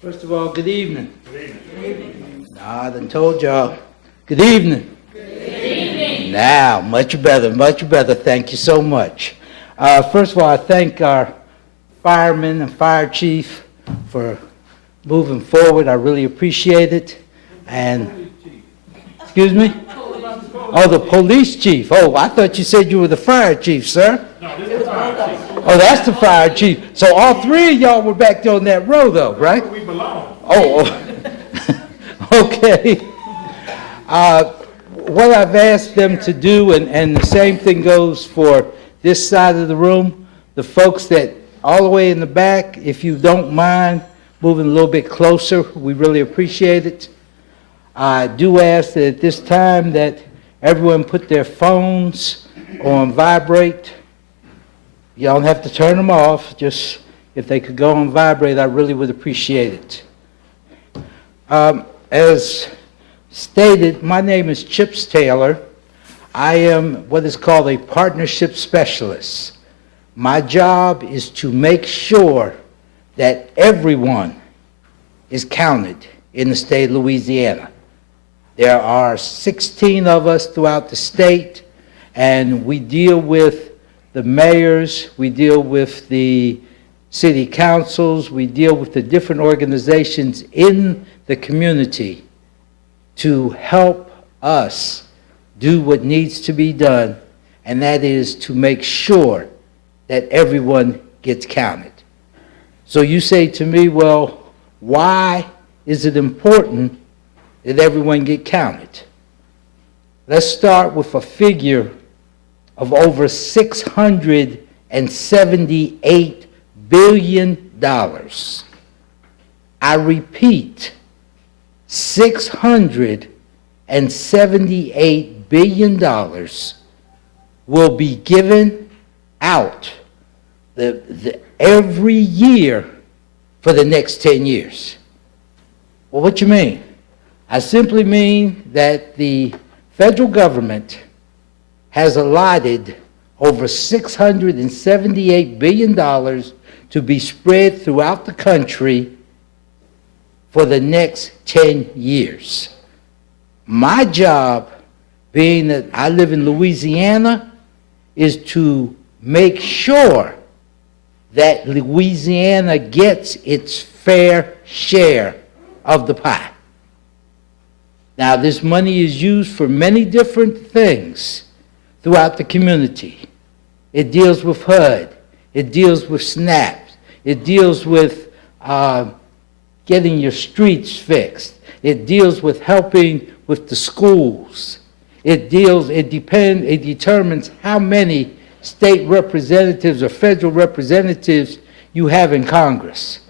First of all, good evening. Good evening. I done told y'all. Good evening. Good evening. Now, much better, much better. Thank you so much. First of all, I thank our firemen and fire chief for moving forward. I really appreciate it. And, excuse me? Oh, the police chief. Oh, I thought you said you were the fire chief, sir. No, this is the fire chief. Oh, that's the fire chief. So all three of y'all were back there on that row, though, right? Where we belong. Oh, okay. What I've asked them to do, and the same thing goes for this side of the room, the folks that all the way in the back, if you don't mind moving a little bit closer, we really appreciate it. I do ask that at this time that everyone put their phones on vibrate. You don't have to turn them off, just if they could go on vibrate, I really would appreciate it. As stated, my name is Chips Taylor. I am what is called a partnership specialist. My job is to make sure that everyone is counted in the state of Louisiana. There are 16 of us throughout the state, and we deal with the mayors, we deal with the city councils, we deal with the different organizations in the community to help us do what needs to be done, and that is to make sure that everyone gets counted. So you say to me, well, why is it important that everyone get counted? Let's start with a figure of over $678 billion. I repeat, $678 billion will be given out every year for the next 10 years. Well, what you mean? I simply mean that the federal government has allotted over $678 billion to be spread throughout the country for the next 10 years. My job, being that I live in Louisiana, is to make sure that Louisiana gets its fair share of the pie. Now, this money is used for many different things throughout the community. It deals with HUD. It deals with SNAP. It deals with getting your streets fixed. It deals with helping with the schools. It determines how many state representatives or federal representatives you have in Congress.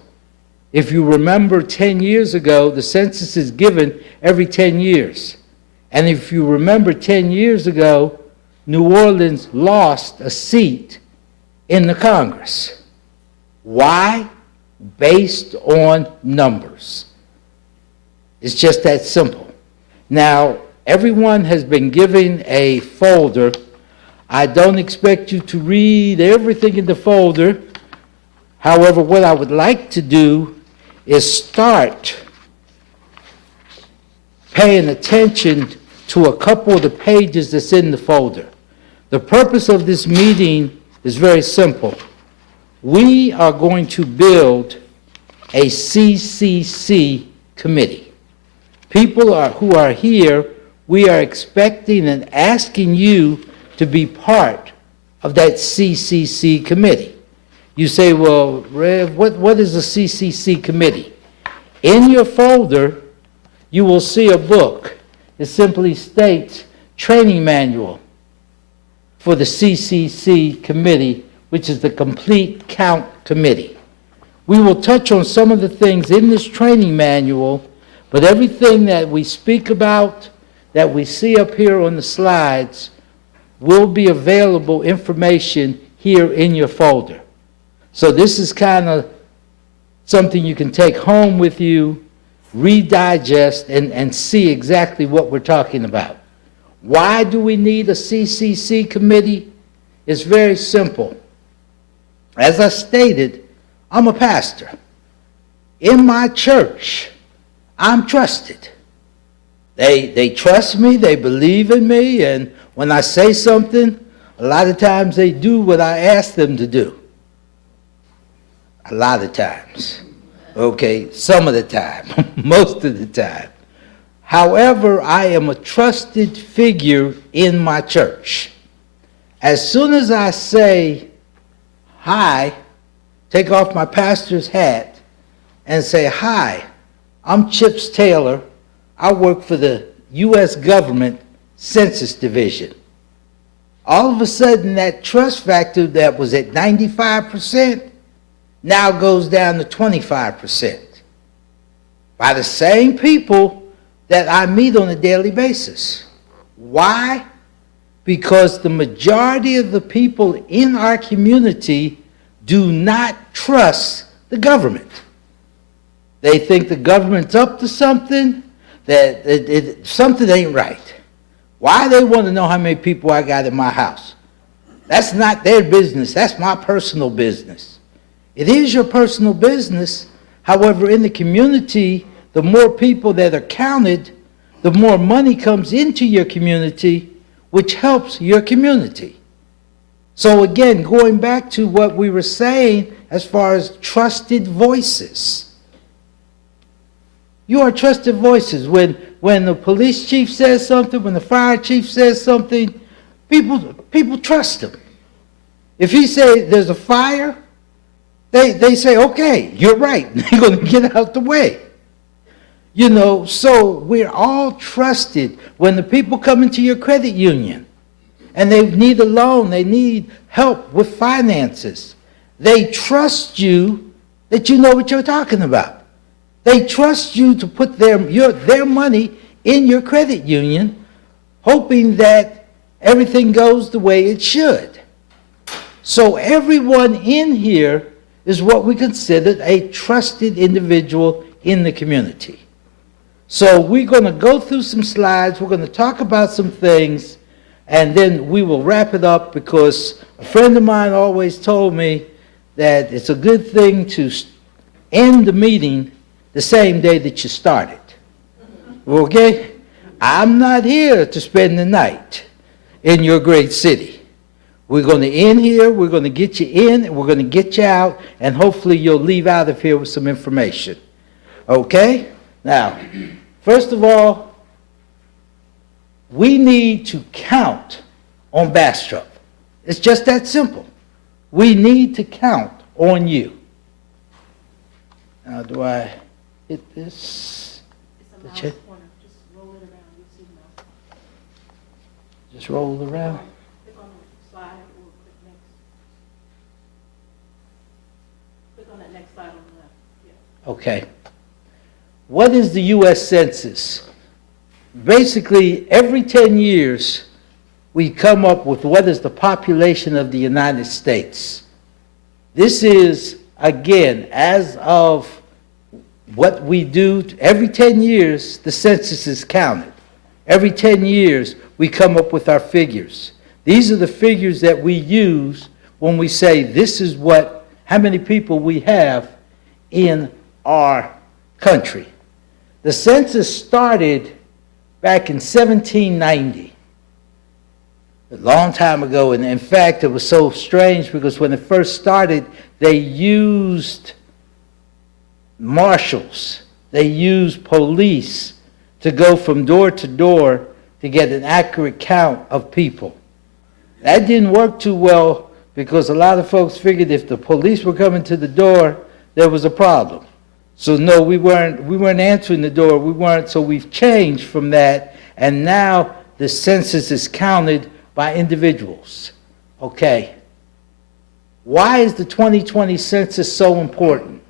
If you remember 10 years ago, the census is given every 10 years. And if you remember 10 years ago, New Orleans lost a seat in the Congress. Why? Based on numbers. It's just that simple. Now, everyone has been given a folder. I don't expect you to read everything in the folder. However, what I would like to do is start paying attention to a couple of the pages that's in the folder. The purpose of this meeting is very simple. We are going to build a CCC committee. People who are here, we are expecting and asking you to be part of that CCC committee. You say, well, Rev, what is a CCC committee? In your folder, you will see a book. It simply states training manual for the CCC committee, which is the Complete Count Committee. We will touch on some of the things in this training manual, but everything that we speak about, that we see up here on the slides, will be available information here in your folder. So this is kind of something you can take home with you, redigest, and see exactly what we're talking about. Why do we need a CCC committee? It's very simple. As I stated, I'm a pastor. in my church, I'm trusted. They trust me, they believe in me, and when I say something, a lot of times they do what I ask them to do. A lot of times. Okay, some of the time, most of the time. However, I am a trusted figure in my church. As soon as I say hi, take off my pastor's hat and say, hi, I'm Chips Taylor. I work for the U.S. government Census Division. All of a sudden, that trust factor that was at 95% now goes down to 25%. By the same people that I meet on a daily basis. Why? Because the majority of the people in our community do not trust the government. They think the government's up to something, that something ain't right. Why they want to know how many people I got in my house? That's not their business. That's my personal business. It is your personal business. However, in the community, the more people that are counted, the more money comes into your community, which helps your community. So again, going back to what we were saying as far as trusted voices. You are trusted voices. When the police chief says something, when the fire chief says something, people trust him. If he says there's a fire, they say, okay, you're right. They're going to get out the way. You know, so we're all trusted. When the people come into your credit union and they need a loan, they need help with finances, they trust you that you know what you're talking about. They trust you to put their money in your credit union, hoping that everything goes the way it should. So everyone in here is what we consider a trusted individual in the community. So we're going to go through some slides, we're going to talk about some things, and then we will wrap it up, because a friend of mine always told me that it's a good thing to end the meeting the same day that you started. Okay? I'm not here to spend the night in your great city. We're going to end here, we're going to get you in, and we're going to get you out, and hopefully you'll leave out of here with some information. Okay? Now, first of all, we need to count on Bastrop. It's just that simple. We need to count on you. Now, do I hit this? It's a mouse corner. Just roll it around. You'll see the mouse. Just roll it around. Click on the slide or click next. Click on that next slide on the left. Yeah. Okay. What is the U.S. Census? Basically, every 10 years, we come up with what is the population of the United States. This is, again, as of what we do, every 10 years, the census is counted. Every 10 years, we come up with our figures. These are the figures that we use when we say this is how many people we have in our country. The census started back in 1790, a long time ago, and in fact, it was so strange because when it first started, they used marshals, they used police to go from door to door to get an accurate count of people. That didn't work too well because a lot of folks figured if the police were coming to the door, there was a problem. So no, we weren't answering the door. So we've changed from that, and now the census is counted by individuals. Okay. Why is the 2020 census so important?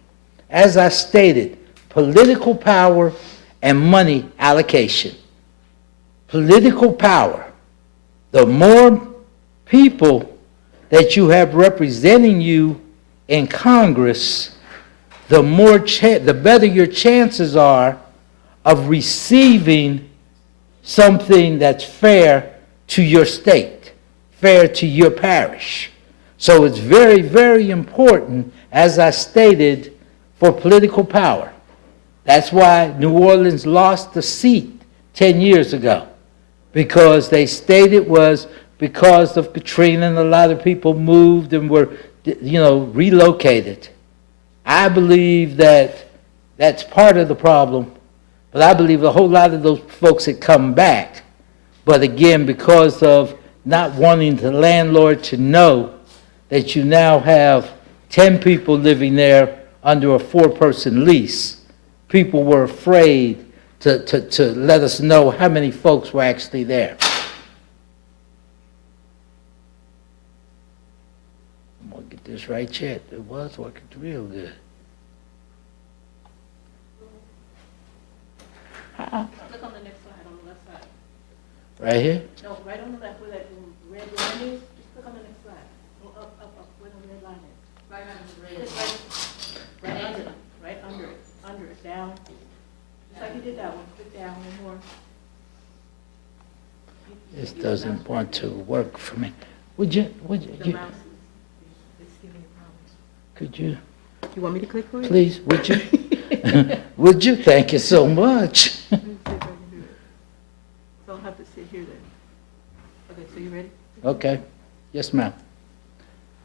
As I stated, political power and money allocation. Political power. The more people that you have representing you in Congress, the better your chances are of receiving something that's fair to your state, fair to your parish. So it's very, very important, as I stated, for political power. That's why New Orleans lost the seat 10 years ago, because they stated was because of Katrina and a lot of people moved and were, relocated. I believe that that's part of the problem, but I believe a whole lot of those folks had come back. But again, because of not wanting the landlord to know that you now have 10 people living there under a 4-person lease, people were afraid to let us know how many folks were actually there. I'm going to get this right, Chet. It was working real good. Click on the next slide, on the left side. Right here? No, right on the left where that red line is, just click on the next slide. Go up, where the red line is. Right under the red. Right under it, right under it, down. Just like you did that one, click down one more. This doesn't want to work for me. Would you, The mouse is giving you problems. could you, You want me to click for you? please, would you? Would you? Thank you so much. Let me see if I can do it. So I'll have to sit here then. Okay, so you ready? Okay. Yes, ma'am.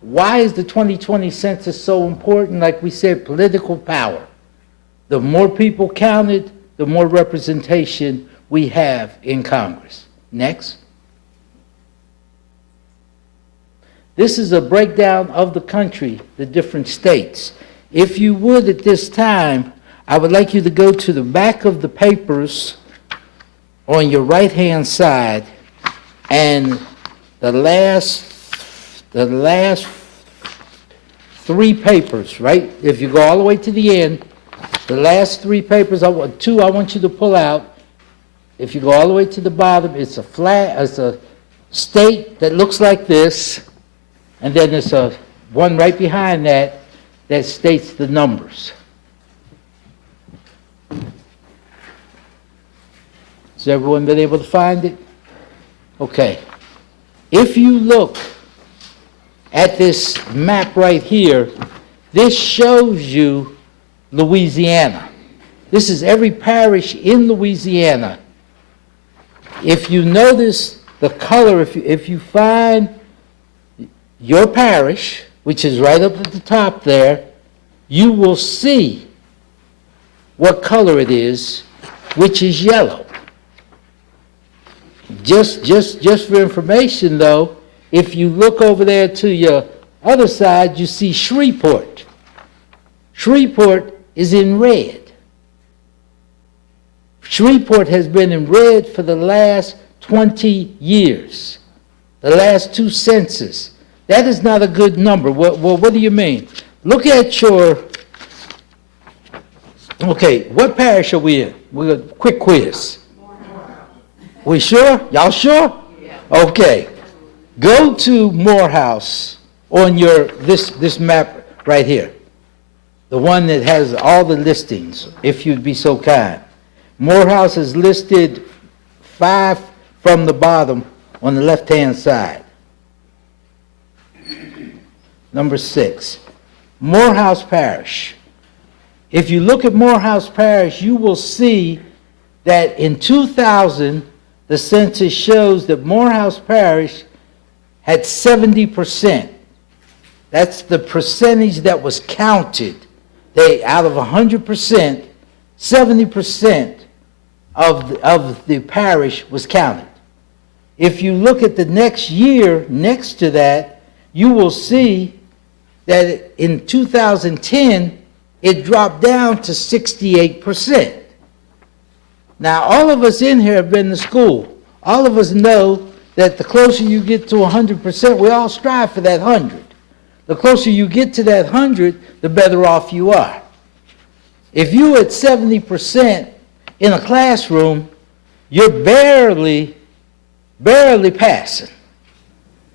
Why is the 2020 census so important? Like we said, political power. The more people counted, the more representation we have in Congress. Next. This is a breakdown of the country, the different states. If you would at this time, I would like you to go to the back of the papers on your right-hand side, and the last 3 papers, right? If you go all the way to the end, the last 3 papers, I want you to pull out. If you go all the way to the bottom, it's a state that looks like this, and then there's one right behind that states the numbers. Has everyone been able to find it? Okay. If you look at this map right here, this shows you Louisiana. This is every parish in Louisiana. If you notice the color, if you find your parish, which is right up at the top there, you will see what color it is, which is yellow. Just for information, though, if you look over there to your other side, you see Shreveport. Shreveport is in red. Shreveport has been in red for the last 20 years, the last 2 censuses. That is not a good number. Well, what do you mean? Look at your... Okay, what parish are we in? We're a quick quiz. We sure? Y'all sure? Yeah. Okay. Go to Morehouse on your this map right here. The one that has all the listings, if you'd be so kind. Morehouse is listed 5 from the bottom on the left-hand side. Number 6, Morehouse Parish. If you look at Morehouse Parish, you will see that in 2000, the census shows that Morehouse Parish had 70%. That's the percentage that was counted. Out of 100%, 70% of the parish was counted. If you look at the next year next to that, you will see that in 2010, it dropped down to 68%. Now, all of us in here have been to school. All of us know that the closer you get to 100%, we all strive for that 100. The closer you get to that 100, the better off you are. If you're at 70% in a classroom, you're barely passing.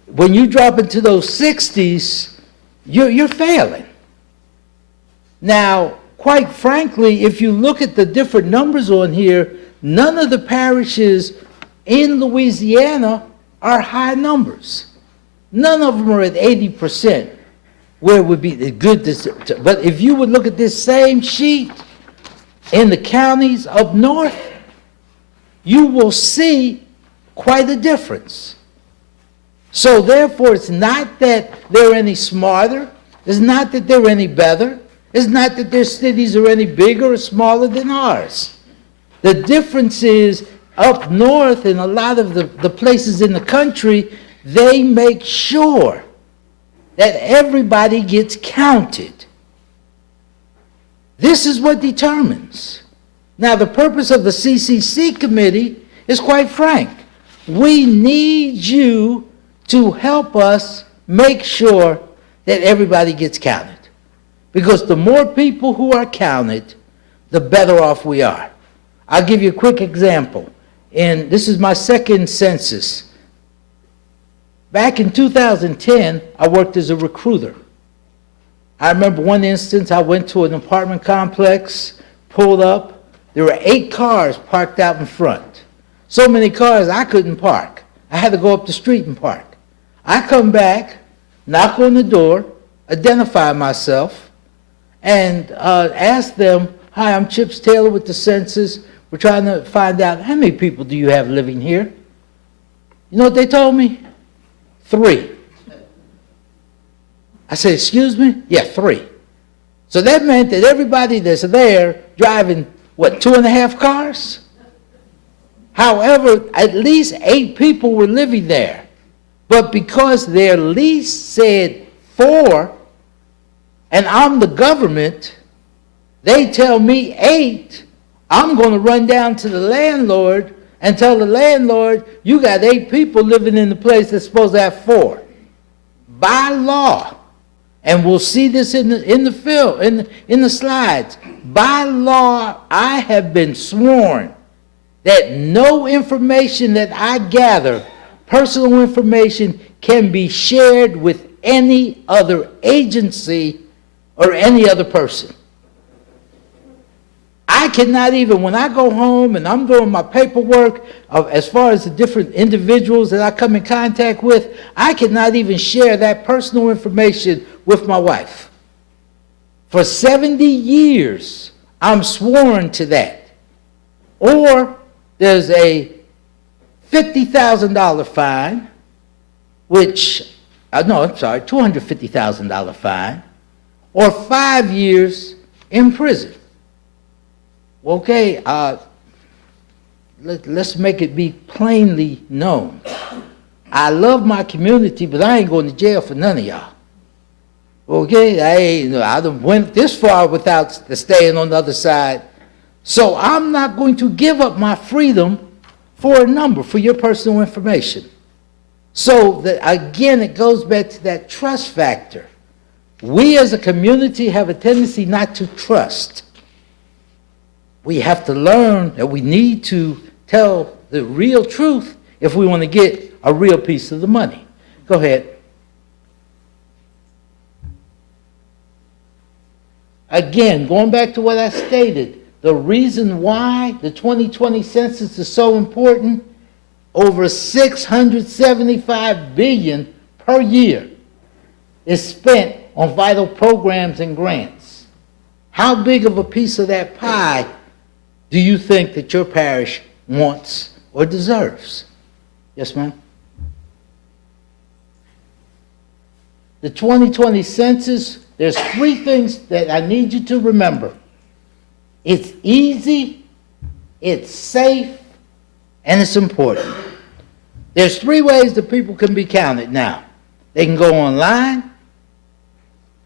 When you drop into those 60s, you're failing. Now, quite frankly, if you look at the different numbers on here, none of the parishes in Louisiana are high numbers. None of them are at 80%. where it would be good but if you would look at this same sheet in the counties up north, you will see quite a difference. So therefore, it's not that they're any smarter. It's not that they're any better. It's not that their cities are any bigger or smaller than ours. The difference is up north in a lot of the places in the country, they make sure that everybody gets counted. This is what determines. Now, the purpose of the CCC committee is quite frank. We need you to help us make sure that everybody gets counted. Because the more people who are counted, the better off we are. I'll give you a quick example. And this is my second census. Back in 2010, I worked as a recruiter. I remember one instance, I went to an apartment complex, pulled up. There were 8 cars parked out in front. So many cars, I couldn't park. I had to go up the street and park. I come back, knock on the door, identify myself, and ask them, "Hi, I'm Chips Taylor with the Census. We're trying to find out how many people do you have living here?" You know what they told me? 3. I said, "Excuse me?" "Yeah, 3. So that meant that everybody that's there driving, 2.5 cars? However, at least 8 people were living there. But because their lease said 4, and I'm the government, they tell me 8, I'm going to run down to the landlord and tell the landlord, you got 8 people living in the place that's supposed to have 4. By law, and we'll see this in the film, in the slides. By law, I have been sworn that no information that I gather, personal information, can be shared with any other agency or any other person. I cannot even, when I go home and I'm doing my paperwork, as far as the different individuals that I come in contact with, I cannot even share that personal information with my wife. For 70 years, I'm sworn to that. Or there's a $50,000 fine, $250,000 fine, or 5 years in prison. Okay, let's make it be plainly known. I love my community, but I ain't going to jail for none of y'all. Okay, I done went this far without staying on the other side. So I'm not going to give up my freedom for a number, for your personal information. So again, it goes back to that trust factor. We as a community have a tendency not to trust. We have to learn that we need to tell the real truth if we want to get a real piece of the money. Go ahead. Again, going back to what I stated, the reason why the 2020 census is so important, over $675 billion per year is spent on vital programs and grants. How big of a piece of that pie do you think that your parish wants or deserves? Yes, ma'am? The 2020 census, there's 3 things that I need you to remember. It's easy, it's safe, and it's important. There's 3 ways that people can be counted now. They can go online.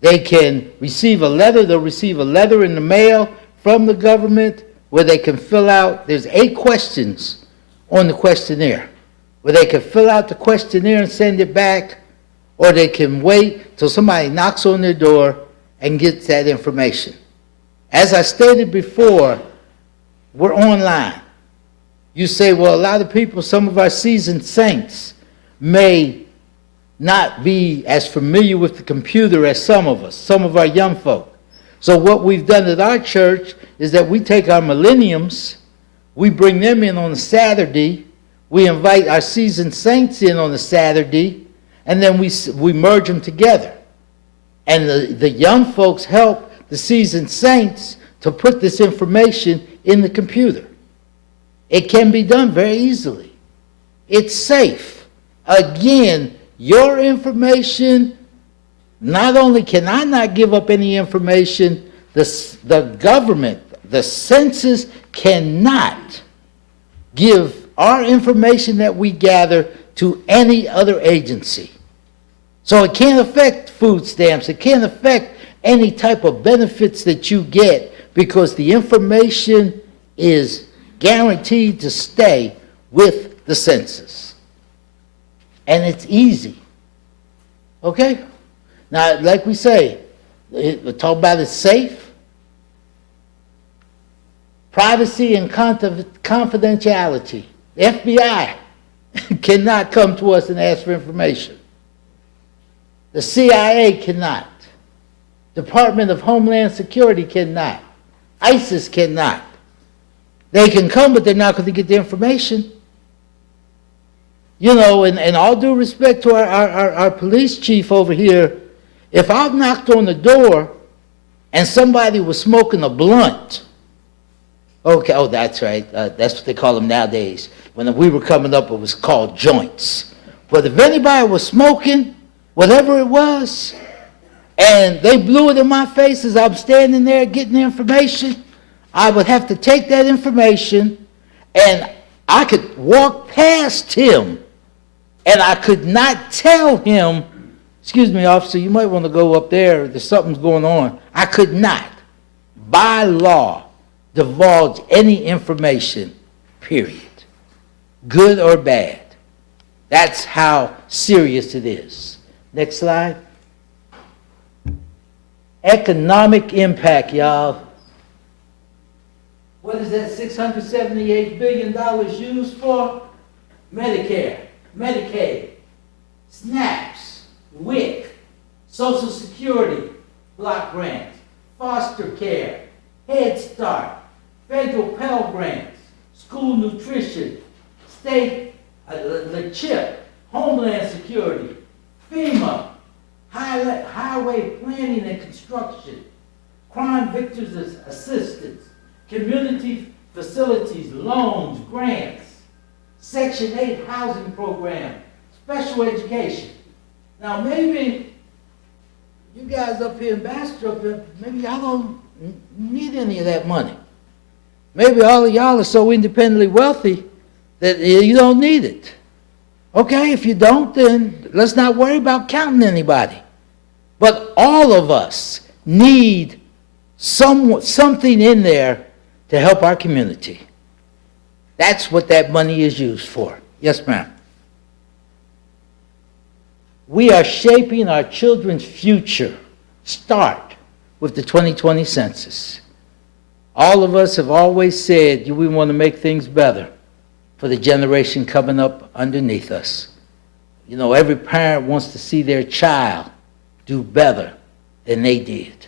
They can receive a letter. They'll receive a letter in the mail from the government where they can fill out, there's 8 questions on the questionnaire, where they can fill out the questionnaire and send it back, or they can wait till somebody knocks on their door and gets that information. As I stated before, we're online. You say, well, a lot of people, some of our seasoned saints may not be as familiar with the computer as some of us, some of our young folk. So what we've done at our church is that we take our millenniums, we bring them in on a Saturday, we invite our seasoned saints in on a Saturday, and then we merge them together. And the young folks help the seasoned saints to put this information in the computer. It can be done very easily. It's safe. Again, your information, not only can I not give up any information, the government, the census cannot give our information that we gather to any other agency. So it can't affect food stamps. It can't affect any type of benefits that you get because the information is guaranteed to stay with the census. And it's easy. Okay? Now, like we say, we talk about it's safe. Privacy and confidentiality. The FBI cannot come to us and ask for information. The CIA cannot. Department of Homeland Security cannot. ISIS cannot. They can come, but they're not going to get the information. You know, and all due respect to our police chief over here, if I knocked on the door and somebody was smoking a blunt, okay, oh, that's right. That's what they call them nowadays. When we were coming up, it was called joints. But if anybody was smoking, whatever it was, and they blew it in my face as I'm standing there getting the information, I would have to take that information, and I could walk past him, and I could not tell him, excuse me, officer, you might want to go up there. There's something's going on. I could not, by law, divulge any information, period, good or bad. That's how serious it is. Next slide. Economic impact, y'all. What is that $678 billion used for? Medicare, Medicaid, SNAPs, WIC, Social Security, block grants, foster care, Head Start, federal Pell Grants, school nutrition, state, the CHIP, Homeland Security, FEMA, highway planning and construction, crime victims assistance, community facilities, loans, grants, Section 8 housing program, special education. Now maybe you guys up here in Bastrop, maybe y'all don't need any of that money. Maybe all of y'all are so independently wealthy that you don't need it. Okay, if you don't, then let's not worry about counting anybody. But all of us need something in there to help our community. That's what that money is used for. Yes, ma'am. We are shaping our children's future. Start with the 2020 census. All of us have always said we want to make things better for the generation coming up underneath us. You know, every parent wants to see their child do better than they did.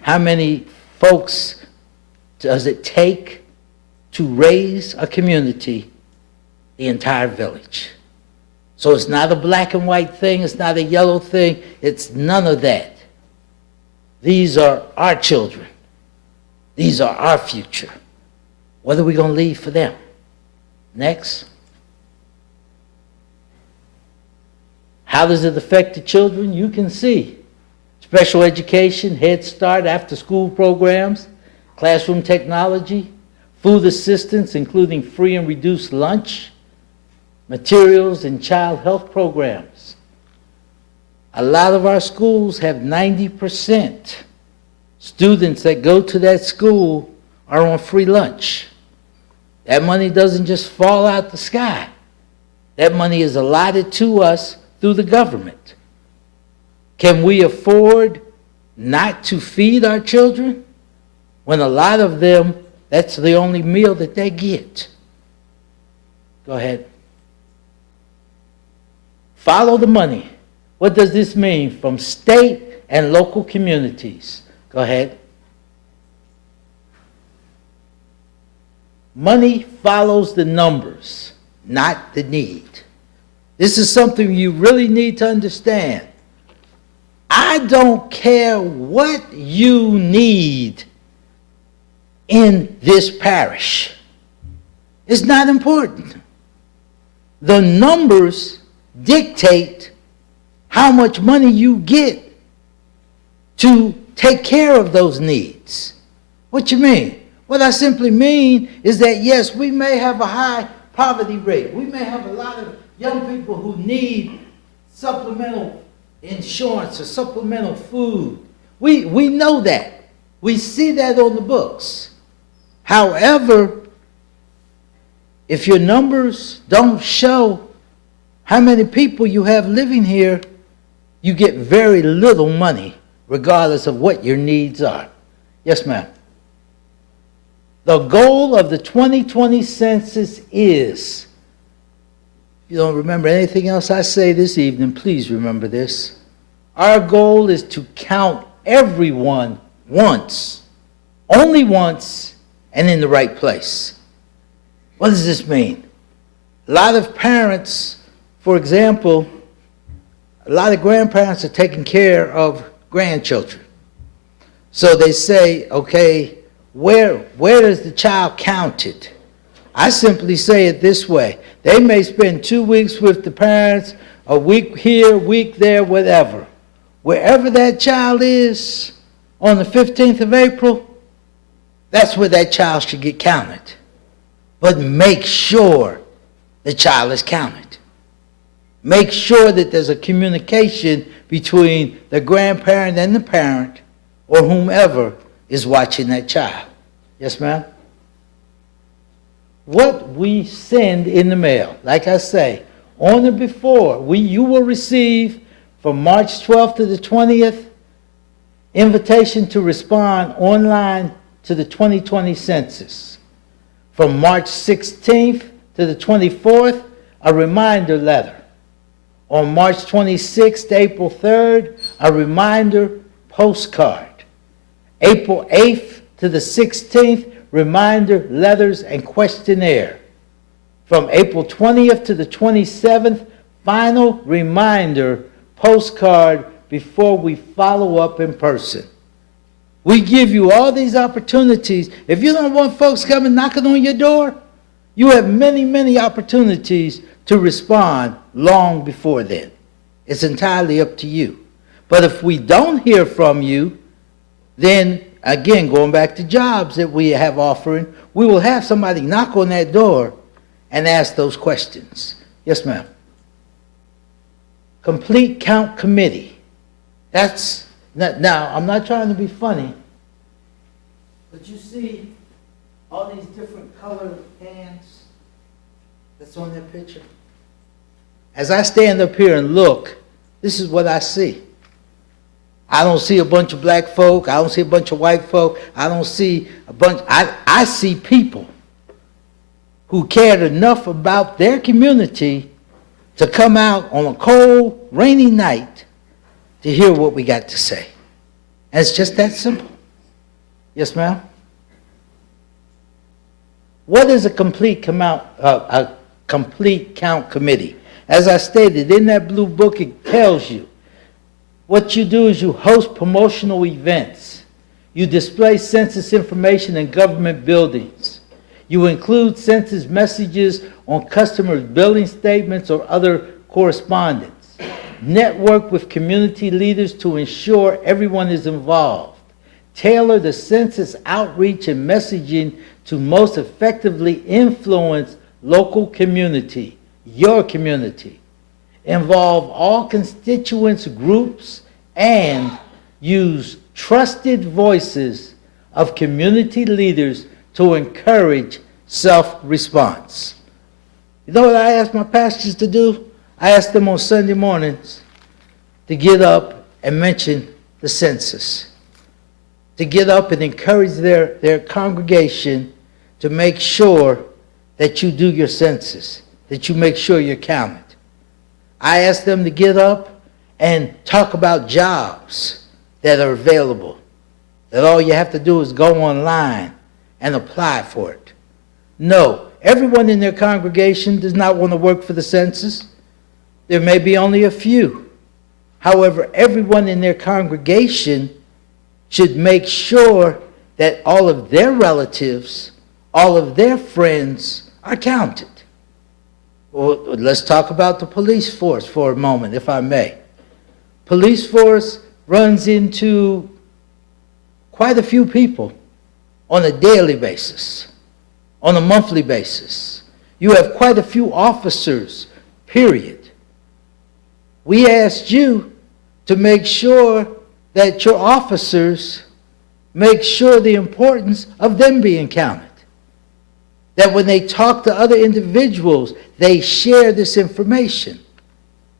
How many folks does it take to raise a community, the entire village? So it's not a black and white thing, it's not a yellow thing, it's none of that. These are our children. These are our future. What are we going to leave for them? Next. How does it affect the children? You can see. Special education, Head Start, after-school programs, classroom technology, food assistance, including free and reduced lunch, materials, and child health programs. A lot of our schools have 90% students that go to that school are on free lunch. That money doesn't just fall out the sky. That money is allotted to us through the government. Can we afford not to feed our children when a lot of them, that's the only meal that they get? Go ahead. Follow the money. What does this mean? From state and local communities. Go ahead. Money follows the numbers, not the need. This is something you really need to understand. I don't care what you need in this parish. It's not important. The numbers dictate how much money you get to take care of those needs. What you mean? What I simply mean is that, yes, we may have a high poverty rate. We may have a lot of young people who need supplemental insurance or supplemental food. We know that. We see that on the books. However, if your numbers don't show how many people you have living here, you get very little money, regardless of what your needs are. Yes, ma'am. The goal of the 2020 census is, if you don't remember anything else I say this evening, please remember this. Our goal is to count everyone once, only once, and in the right place. What does this mean? A lot of parents, for example, a lot of grandparents are taking care of grandchildren. So they say, okay, where is the child counted? I simply say it this way. They may spend 2 weeks with the parents, a week here, a week there, whatever. Wherever that child is on the 15th of April, that's where that child should get counted. But make sure the child is counted. Make sure that there's a communication between the grandparent and the parent or whomever is watching that child. Yes, ma'am? What we send in the mail, like I say, on or before, you will receive from March 12th to the 20th, invitation to respond online to the 2020 census. From March 16th to the 24th, a reminder letter. On March 26th to April 3rd, a reminder postcard. April 8th to the 16th, reminder letters and questionnaire. From April 20th to the 27th, final reminder postcard before we follow up in person. We give you all these opportunities. If you don't want folks coming knocking on your door, you have many, many opportunities to respond long before then. It's entirely up to you. But if we don't hear from you, then again, going back to jobs that we have offering, we will have somebody knock on that door and ask those questions. Yes, ma'am. Complete count committee. That's, now, I'm not trying to be funny, but you see all these different colored hands that's on that picture? As I stand up here and look, this is what I see. I don't see a bunch of black folk. I don't see a bunch of white folk. I don't see a bunch. I see people who cared enough about their community to come out on a cold, rainy night to hear what we got to say. And it's just that simple. Yes, ma'am? What is a complete count committee? As I stated, in that blue book, it tells you what you do is you host promotional events. You display census information in government buildings. You include census messages on customers' billing statements or other correspondence. Network with community leaders to ensure everyone is involved. Tailor the census outreach and messaging to most effectively influence local community, your community. Involve all constituents, groups, and use trusted voices of community leaders to encourage self-response. You know what I ask my pastors to do? I ask them on Sunday mornings to get up and mention the census, to get up and encourage their congregation to make sure that you do your census, that you make sure you're counted. I ask them to get up and talk about jobs that are available, that all you have to do is go online and apply for it. No, everyone in their congregation does not want to work for the census. There may be only a few. However, everyone in their congregation should make sure that all of their relatives, all of their friends are counted. Well, let's talk about the police force for a moment, if I may. Police force runs into quite a few people on a daily basis, on a monthly basis. You have quite a few officers, period. We asked you to make sure that your officers make sure the importance of them being counted. That when they talk to other individuals, they share this information.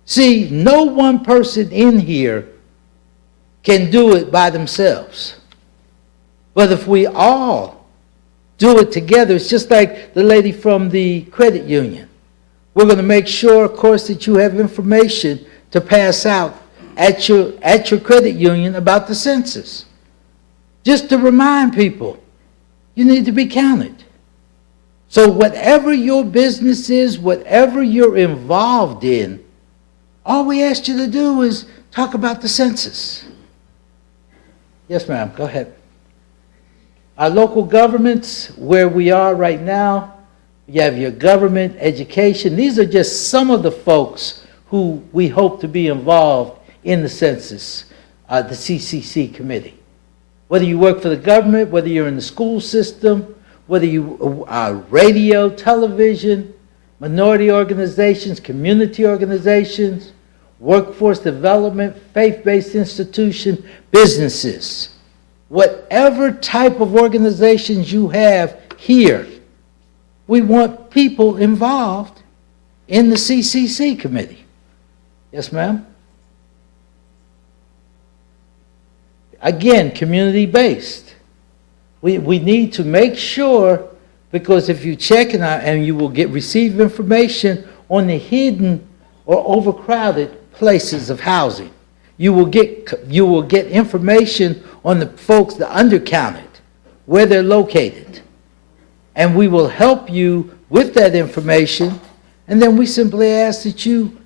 See, no one person in here can do it by themselves. But if we all do it together, it's just like the lady from the credit union. We're going to make sure, of course, that you have information to pass out at your credit union about the census. Just to remind people, you need to be counted. So whatever your business is, whatever you're involved in, all we ask you to do is talk about the census. Yes, ma'am, go ahead. Our local governments, where we are right now, you have your government, education. These are just some of the folks who we hope to be involved in the census, the CCC committee. Whether you work for the government, whether you're in the school system, whether you are radio, television, minority organizations, community organizations, workforce development, faith-based institution, businesses. Whatever type of organizations you have here, we want people involved in the CCC committee. Yes, ma'am? Again, community-based. We need to make sure, because if you check and you will receive information on the hidden or overcrowded places of housing. You will get information on the folks that are undercounted, where they're located. And we will help you with that information, and then we simply ask that you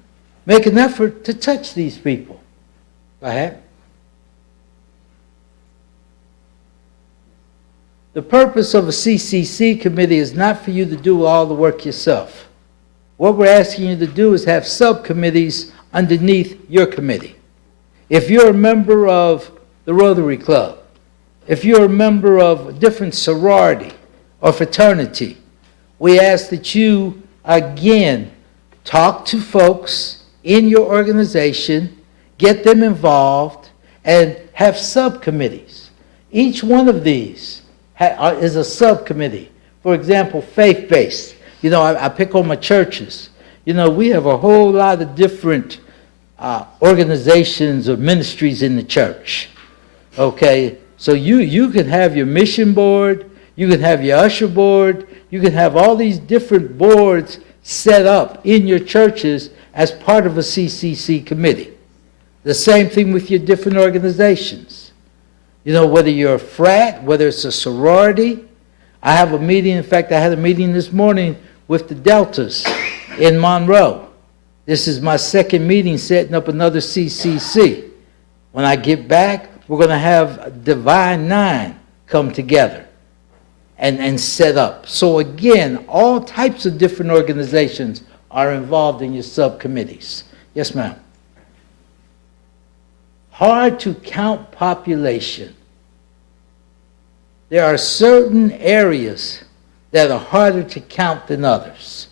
make an effort to touch these people. Go ahead. The purpose of a CCC committee is not for you to do all the work yourself. What we're asking you to do is have subcommittees underneath your committee. If you're a member of the Rotary Club, if you're a member of a different sorority or fraternity, we ask that you, again, talk to folks in your organization, get them involved, and have subcommittees. Each one of these is a subcommittee. For example, faith-based. I pick on my churches. We have a whole lot of different organizations or ministries in the church. Okay, so you can have your mission board, you can have your usher board, you can have all these different boards set up in your churches as part of a CCC committee. The same thing with your different organizations. Whether you're a frat, whether it's a sorority. I have a meeting, in fact, I had a meeting this morning with the Deltas in Monroe. This is my second meeting setting up another CCC. When I get back, we're going to have Divine Nine come together and set up. So again, all types of different organizations are involved in your subcommittees. Yes, ma'am. Hard to count population. There are certain areas that are harder to count than others.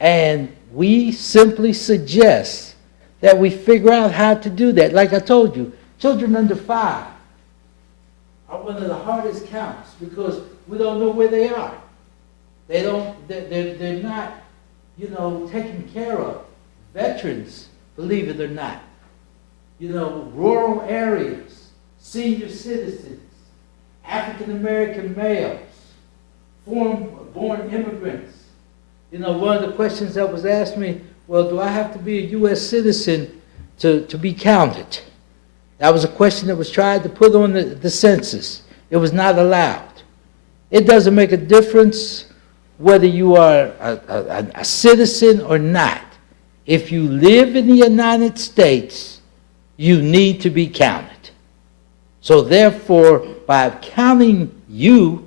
And we simply suggest that we figure out how to do that. Like I told you, children under 5 are one of the hardest counts because we don't know where they are. They're not, taken care of. Veterans, believe it or not. Rural areas, senior citizens, African American males, foreign-born immigrants. One of the questions that was asked me, well, do I have to be a U.S. citizen to be counted? That was a question that was tried to put on the census. It was not allowed. It doesn't make a difference whether you are a citizen or not. If you live in the United States, you need to be counted. So therefore, by counting you,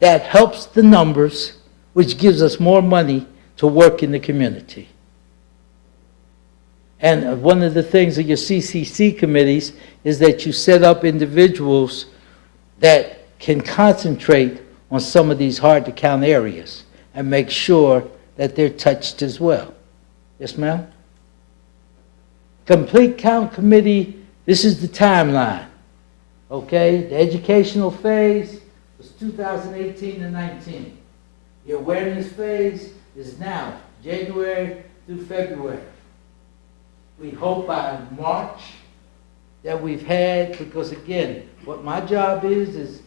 that helps the numbers, which gives us more money to work in the community. And one of the things of your CCC committees is that you set up individuals that can concentrate on some of these hard-to-count areas and make sure that they're touched as well. Yes, ma'am? Complete Count Committee, this is the timeline. Okay, the educational phase was 2018 to 19. The awareness phase is now, January through February. We hope by March that we've had, because again, what my job is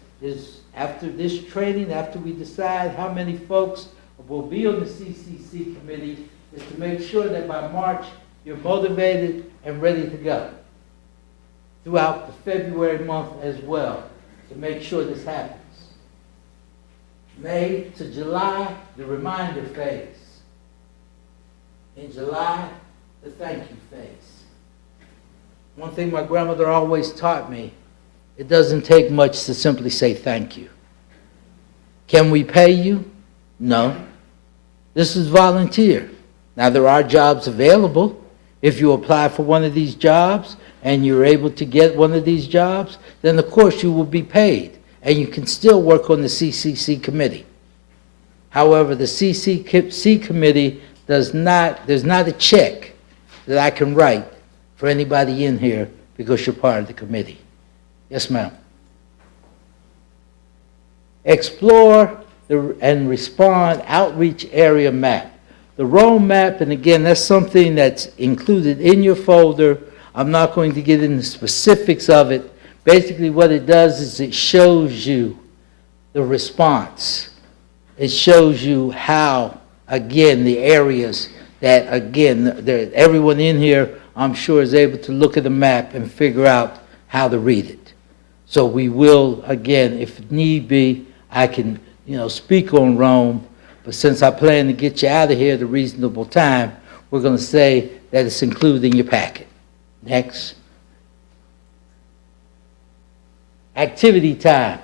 after this training, after we decide how many folks will be on the CCC committee, is to make sure that by March you're motivated and ready to go throughout the February month as well, to make sure this happens. May to July, the reminder phase. In July, the thank you phase. One thing my grandmother always taught me, it doesn't take much to simply say thank you. Can we pay you? No. This is volunteer. Now, there are jobs available. If you apply for one of these jobs and you're able to get one of these jobs, then of course you will be paid, and you can still work on the CCC committee. However, the CCC committee there's not a check that I can write for anybody in here because you're part of the committee. Yes, ma'am. Explore and respond outreach area map. The road map, and again, that's something that's included in your folder. I'm not going to get into specifics of it. Basically, what it does is it shows you the response. It shows you how, again, the areas that, again, everyone in here, I'm sure, is able to look at the map and figure out how to read it. So we will, again, if need be, I can, speak on Rome, but since I plan to get you out of here at a reasonable time, we're going to say that it's included in your packet. Next. Activity time.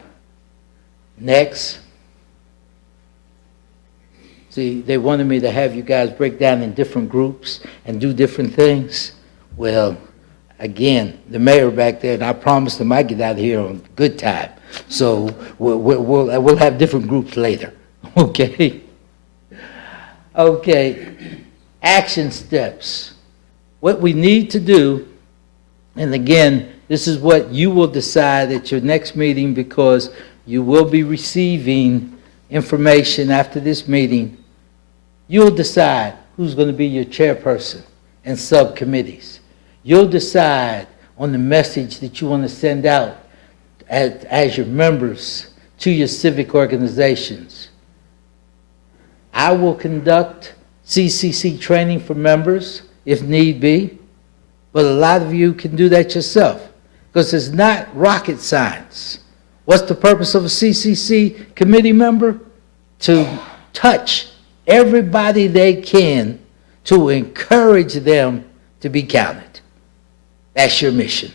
Next. See, they wanted me to have you guys break down in different groups and do different things. Well, again, the mayor back there, and I promised him I'd get out of here on good time. So we'll have different groups later. Okay? Okay. Action steps. What we need to do, and again, this is what you will decide at your next meeting, because you will be receiving information after this meeting. You'll decide who's going to be your chairperson and subcommittees. You'll decide on the message that you want to send out as your members to your civic organizations. I will conduct CCC training for members if need be, but a lot of you can do that yourself because it's not rocket science. What's the purpose of a CCC committee member? To touch everybody they can to encourage them to be counted. That's your mission.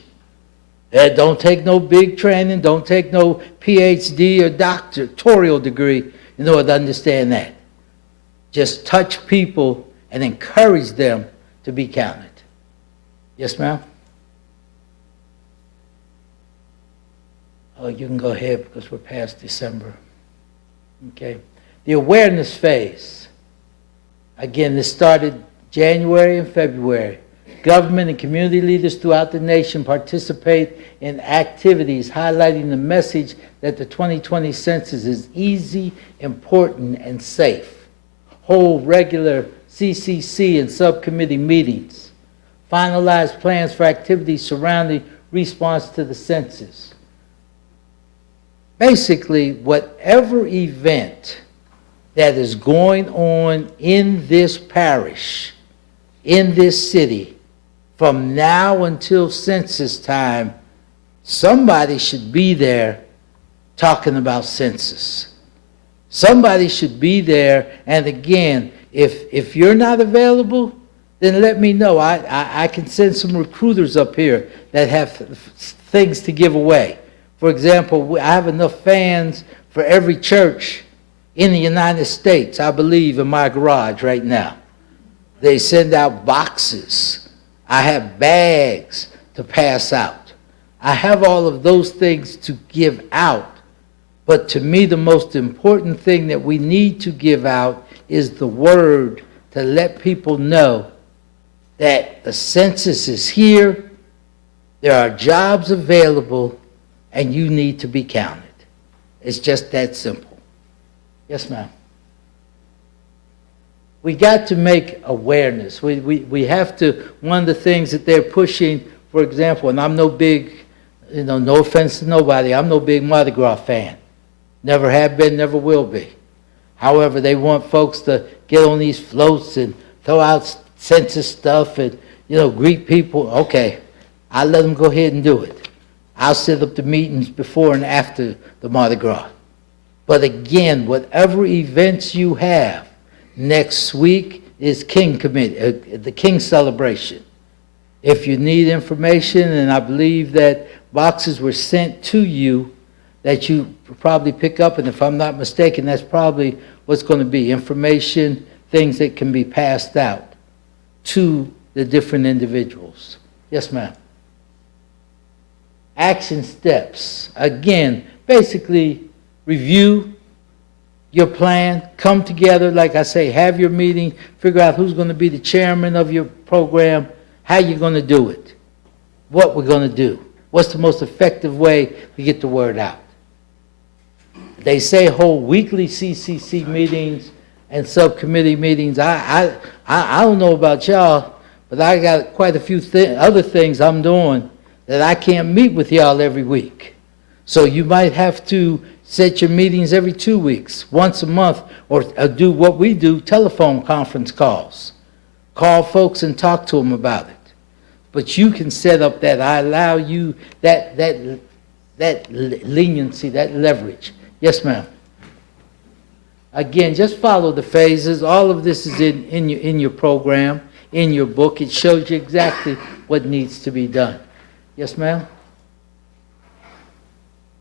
Don't take no big training, don't take no PhD or doctoral degree in order to understand that. Just touch people and encourage them to be counted. Yes, ma'am? Oh, you can go ahead because we're past December. Okay. The awareness phase. Again, this started January and February. Government and community leaders throughout the nation participate in activities highlighting the message that the 2020 census is easy, important, and safe. Hold regular CCC and subcommittee meetings. Finalize plans for activities surrounding response to the census. Basically, whatever event that is going on in this parish, in this city, from now until census time, somebody should be there talking about census. Somebody should be there, and again, if you're not available, then let me know. I can send some recruiters up here that have things to give away. For example, I have enough fans for every church in the United States, I believe, in my garage right now. They send out boxes. I have bags to pass out. I have all of those things to give out. But to me, the most important thing that we need to give out is the word to let people know that the census is here, there are jobs available, and you need to be counted. It's just that simple. Yes, ma'am. We got to make awareness. We have to, one of the things that they're pushing, for example, and I'm no big, no offense to nobody, I'm no big Mardi Gras fan. Never have been, never will be. However, they want folks to get on these floats and throw out census stuff and, greet people. Okay, I'll let them go ahead and do it. I'll set up the meetings before and after the Mardi Gras. But again, whatever events you have, next week is the King celebration. If you need information, and I believe that boxes were sent to you that you probably pick up, and if I'm not mistaken, that's probably what's going to be, information, things that can be passed out to the different individuals. Yes, ma'am. Action steps. Again, basically review your plan, come together, like I say, have your meeting, figure out who's going to be the chairman of your program, how you're going to do it, what we're going to do, what's the most effective way to get the word out. They say hold weekly CCC meetings and subcommittee meetings. I don't know about y'all, but I got quite a few other things I'm doing that I can't meet with y'all every week. So you might have to set your meetings every 2 weeks, once a month, or do what we do, telephone conference calls. Call folks and talk to them about it. But you can set up that. I allow you that leniency, that leverage. Yes, ma'am. Again, just follow the phases. All of this is in your program, in your book. It shows you exactly what needs to be done. Yes, ma'am?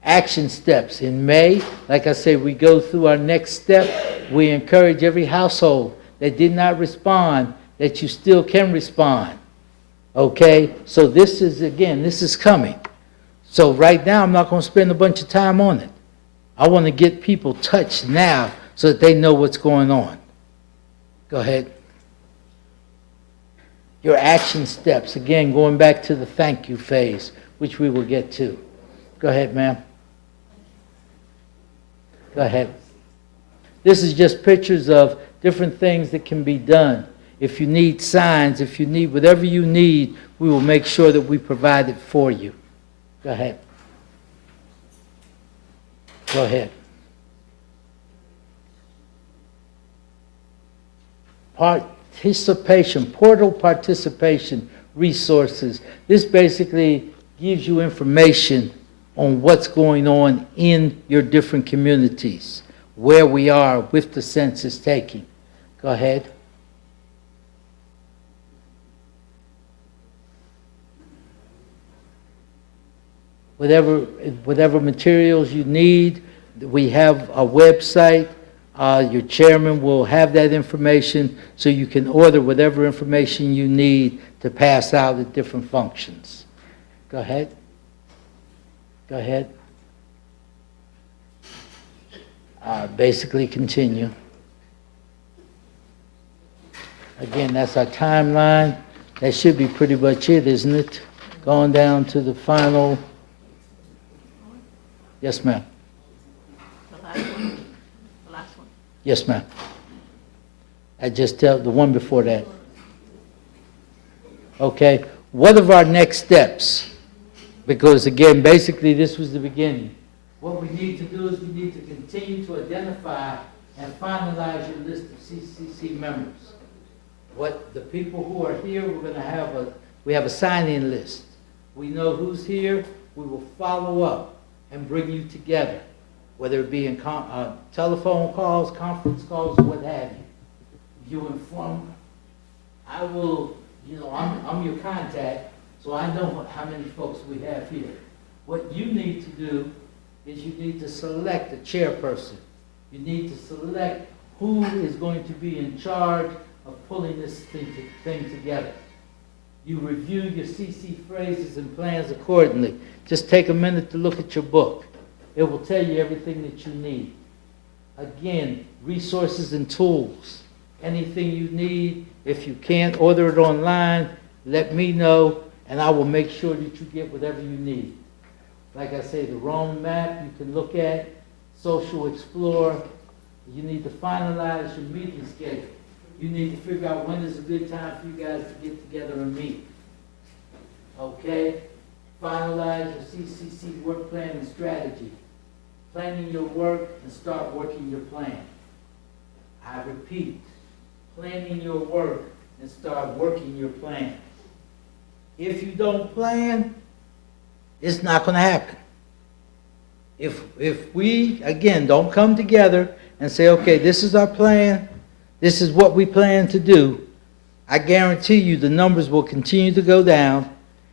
Action steps. In May, like I say, we go through our next step. We encourage every household that did not respond that you still can respond. Okay? So this is coming. So right now, I'm not going to spend a bunch of time on it. I want to get people touched now so that they know what's going on. Go ahead. Your action steps. Again, going back to the thank you phase, which we will get to. Go ahead, ma'am. Go ahead. This is just pictures of different things that can be done. If you need signs, if you need whatever you need, we will make sure that we provide it for you. Go ahead. Go ahead. Participation, portal participation resources. This basically gives you information on what's going on in your different communities, where we are with the census taking. Go ahead. Whatever materials you need, we have a website. Your chairman will have that information so you can order whatever information you need to pass out at different functions. Go ahead. Go ahead. Basically continue. Again, that's our timeline. That should be pretty much it, isn't it? Going down to the final. Yes, ma'am. The last one. The last one. Yes, ma'am. I just tell the one before that. Okay. What are our next steps? Because again, basically this was the beginning. What we need to do is we need to continue to identify and finalize your list of CCC members. What the people who are here, we have a sign-in list. We know who's here. We will follow up and bring you together, whether it be in telephone calls, conference calls, or what have you. You inform. I will, I'm your contact, so I know how many folks we have here. What you need to do is you need to select a chairperson. You need to select who is going to be in charge of pulling this thing together. You review your CC phrases and plans accordingly. Just take a minute to look at your book. It will tell you everything that you need. Again, resources and tools. Anything you need, if you can't order it online, let me know, and I will make sure that you get whatever you need. Like I say, the Rome map you can look at, Social Explorer. You need to finalize your meeting schedule. You need to figure out when is a good time for you guys to get together and meet. Okay? Finalize your CCC work plan and strategy. Planning your work and start working your plan. I repeat, planning your work and start working your plan. If you don't plan, it's not going to happen. If we, again, don't come together and say, okay, this is our plan, this is what we plan to do, I guarantee you the numbers will continue to go down,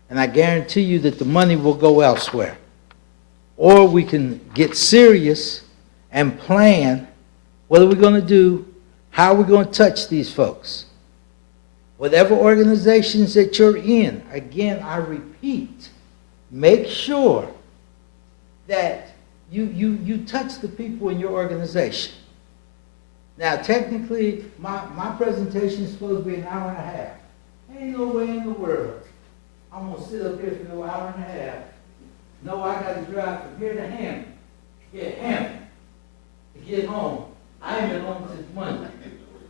and I guarantee you that the money will go elsewhere. Or we can get serious and plan what are we going to do, how are we going to touch these folks. Whatever organizations that you're in, again, I repeat, make sure that you touch the people in your organization. Now, technically, my presentation is supposed to be an hour and a half. Ain't no way in the world I'm going to sit up here for no hour and a half. No, I got to drive from here to Hammond, to get home. I ain't been home since Monday.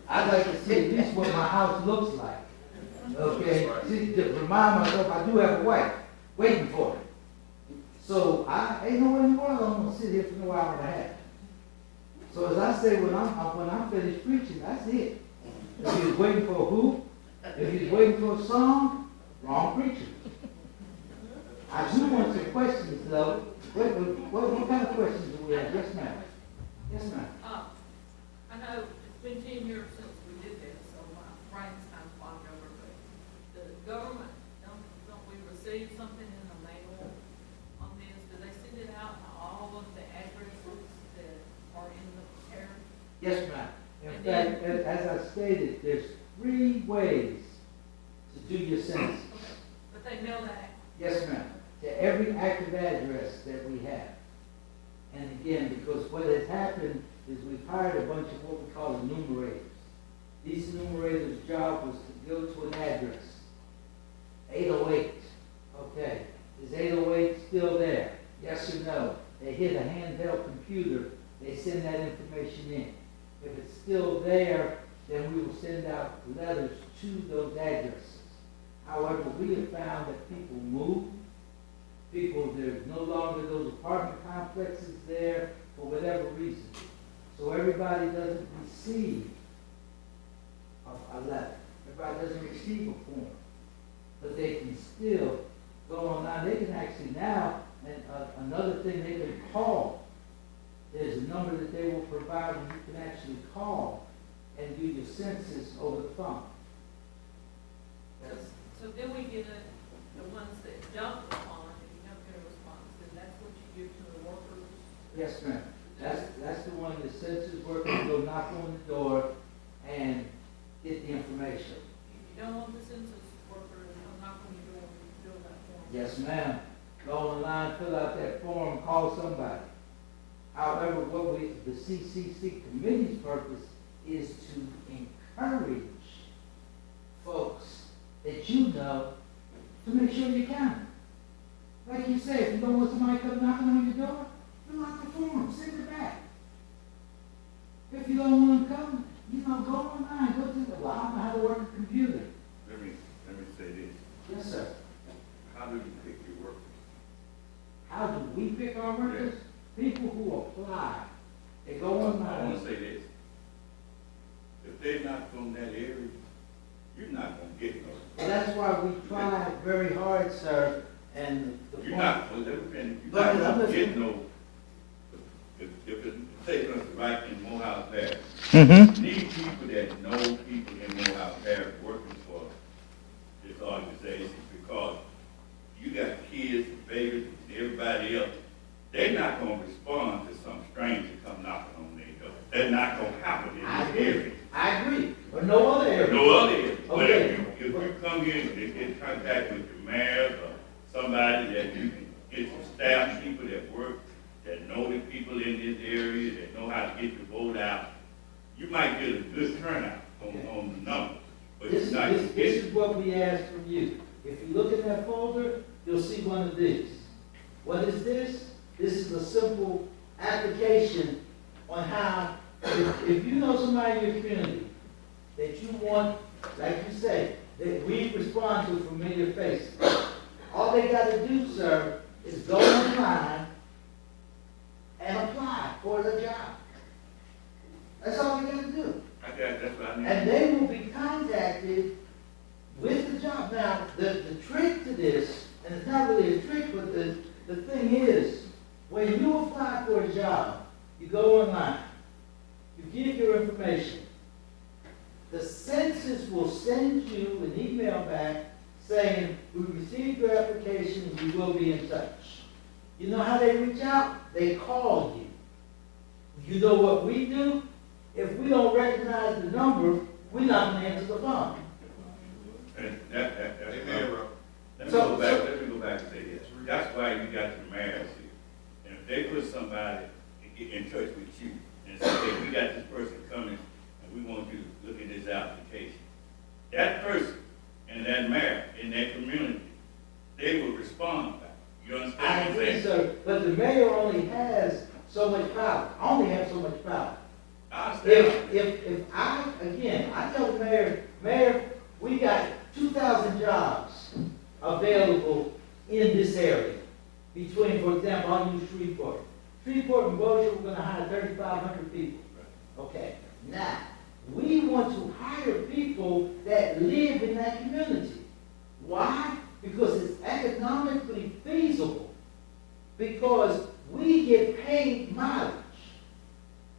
I'd like to see at least what my house looks like. Okay? See, to remind myself I do have a wife waiting for me. So I ain't no way in the world I'm going to sit here for no hour and a half. So as I say, when I'm finished preaching, that's it. If he was waiting for a hoop, if he's waiting for a song, wrong preacher. I do want some questions, though. What kind of questions do we have? Yes, ma'am. Yes, ma'am. I know it's been 10 years since we did this, so my brain's kind of fogged over, but the government, don't we receive something in the mail on this? Do they send it out to all of the addresses that are in the area? Yes, ma'am. In fact, as I stated, there's 3 ways to do your census. Okay. But they mail that? Yes, ma'am. To every active address that we have. And again, because what has happened is we've hired a bunch of what we call enumerators. These enumerators' job was to go to an address. 808. Okay. Is 808 still there? Yes or no? They hit a handheld computer. They send that information in. If it's still there, then we will send out letters to those addresses. However, we have found that people move. There's no longer those apartment complexes there for whatever reason. So everybody doesn't receive a letter. Everybody doesn't receive a form. But they can still go online. They can actually now, and another thing, they can call. There's a number that they will provide where you can actually call and do your census over the phone. So then we get the ones that don't respond, if you don't get a response, then that's what you give to the workers? Yes, ma'am. That's the one the census workers go knock on the door and get the information. If you don't want the census worker, they'll knock on your door and fill that form? Yes, ma'am. Go online, fill out that form, call somebody. However, the CCC committee's purpose is to encourage folks that you know to make sure you count. Like you said, if you don't want somebody come knocking on your door, fill out the form, send it back. If you don't want them to come, go online, go to the, well, I don't know how to work a computer. Let me say this. Yes, sir. How do you pick your workers? How do we pick our workers? People who apply, they go I online. want to say this. If they're not from that area, you're not going to get no. And that's why we try very hard, sir, and the You're point. not going to get no. If it's taking us right in Morehouse Parish, Mm-hmm. you need people that know people in Morehouse Parish working for That's not gonna happen I in this agree. area. I agree, or no other area. No other area. But Okay. if you come here and get in contact with the mayors or somebody that you can get some staff people that work, that know the people in this area, that know how to get the vote out, you might get a good turnout on the numbers. But This it's not gonna this get is what we asked from you. If you look in that folder, you'll see one of these. What is this? This is a simple application on how, if you know somebody in your community that you want, like you say, that we respond to familiar faces, all they gotta do, sir, is go online and apply for the job. That's all they gotta do. that's what I need. And they will be contacted with the job. Now, the trick to this, and it's not really a trick, but the thing is, when you apply for a job, you go online, you give your information. The census will send you an email back saying, we received your application, we will be in touch. You know how they reach out? They call you. You know what we do? If we don't recognize the number, we're not gonna answer the phone. And that's let me So- go back, let me go back and say this. That's why you got the mayors here. And if they put somebody in touch with you and say, hey, we got this person coming and we want you to look at this application. That person and that mayor in that community, they will respond back. You understand I what I'm agree, saying? sir, but the mayor only has so much power. I only have so much power. I understand. If I, again, I tell the mayor, we got 2,000 jobs available in this area. Between, for example, I'll use Shreveport. Shreveport and Bossier, we're gonna hire 3,500 people. Okay, now, we want to hire people that live in that community. Why? Because it's economically feasible. Because we get paid mileage.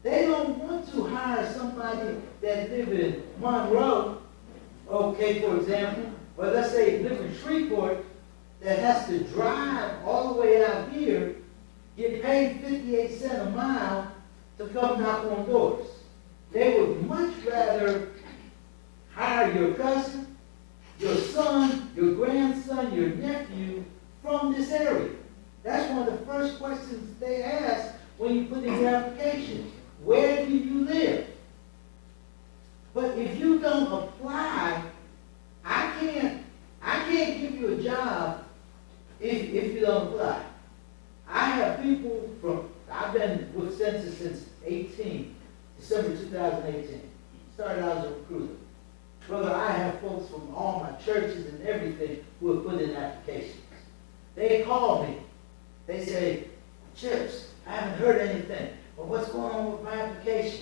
They don't want to hire somebody that live in Monroe, okay, for example, or let's say live in Shreveport, that has to drive all the way out here, get paid 58 cents a mile to come knock on doors. They would much rather hire your cousin, your son, your grandson, your nephew from this area. That's one of the first questions they ask when you put in your application. Where do you live? But if you don't apply, I can't give you a job if you don't apply. I have people I've been with Census since December 2018. Started out as a recruiter. Brother, I have folks from all my churches and everything who have put in applications. They call me. They say, Chips, I haven't heard anything. Well, what's going on with my application?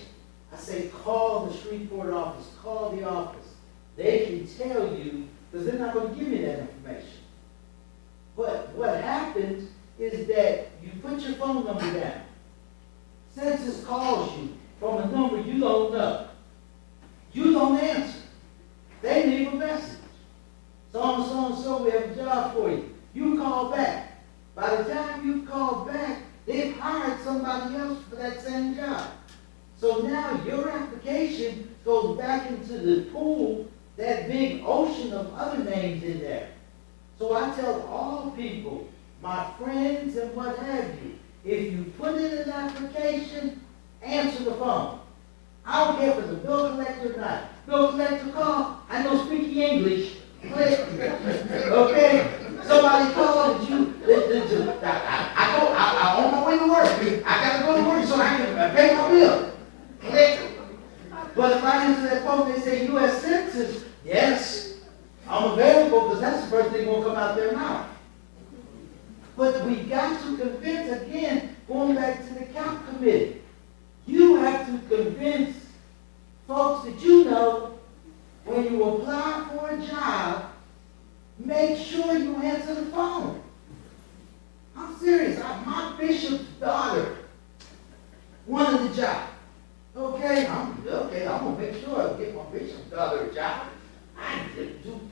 I say, call the Shreveport office, call the office. They can tell you, because they're not going to give you that information. But what happens is that you put your phone number down. Census calls you from a number you don't know. You don't answer. They leave a message. So, we have a job for you. You call back. By the time you call back, they've hired somebody else for that same job. So now your application goes back into the pool, that big ocean of other names in there. So I tell all people, my friends and what have you, if you put in an application, answer the phone. I don't care if it's a bill collector or not. Bill collector call, I know speaking English. Click. Okay? Somebody called you. I'm on my way to work. I gotta go to work so I can pay my bill. Click. But if I answer that phone, they say U.S. Census. Yes, I'm available because that's the first thing gonna come out their mouth. But we got to convince, again, going back to the CAP committee, you have to convince folks that you know when you apply for a job, make sure you answer the phone. I'm serious. My bishop's daughter wanted the job. Okay, I'm gonna make sure I get my bishop's daughter a job. I